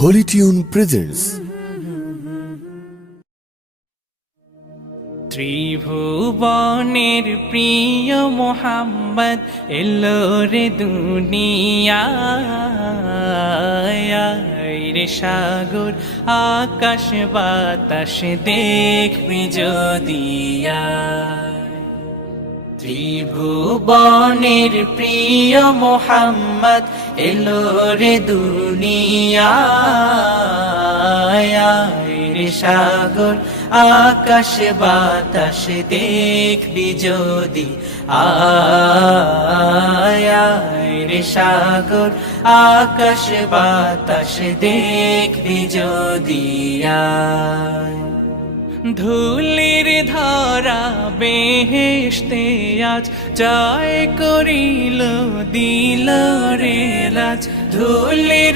Holi tune presents. ত্রিভুবনের প্রিয় মোহাম্মদ এলো রে দুনিয়ায় রে সাগর আকাশ বাতাস দেখবি যদিয়া ত্রিভুবনের প্রিয় মোহাম্মদ এলো রে দুনিয়ায় রে সাগর আকাশ বাতাস দেখবি যদি আয় রে সাগর আকাশ বাতাস দেখবি যদি ধুলির ধরা বেহেশতে আজ জয় করিল দিল রে লাজ ধুলির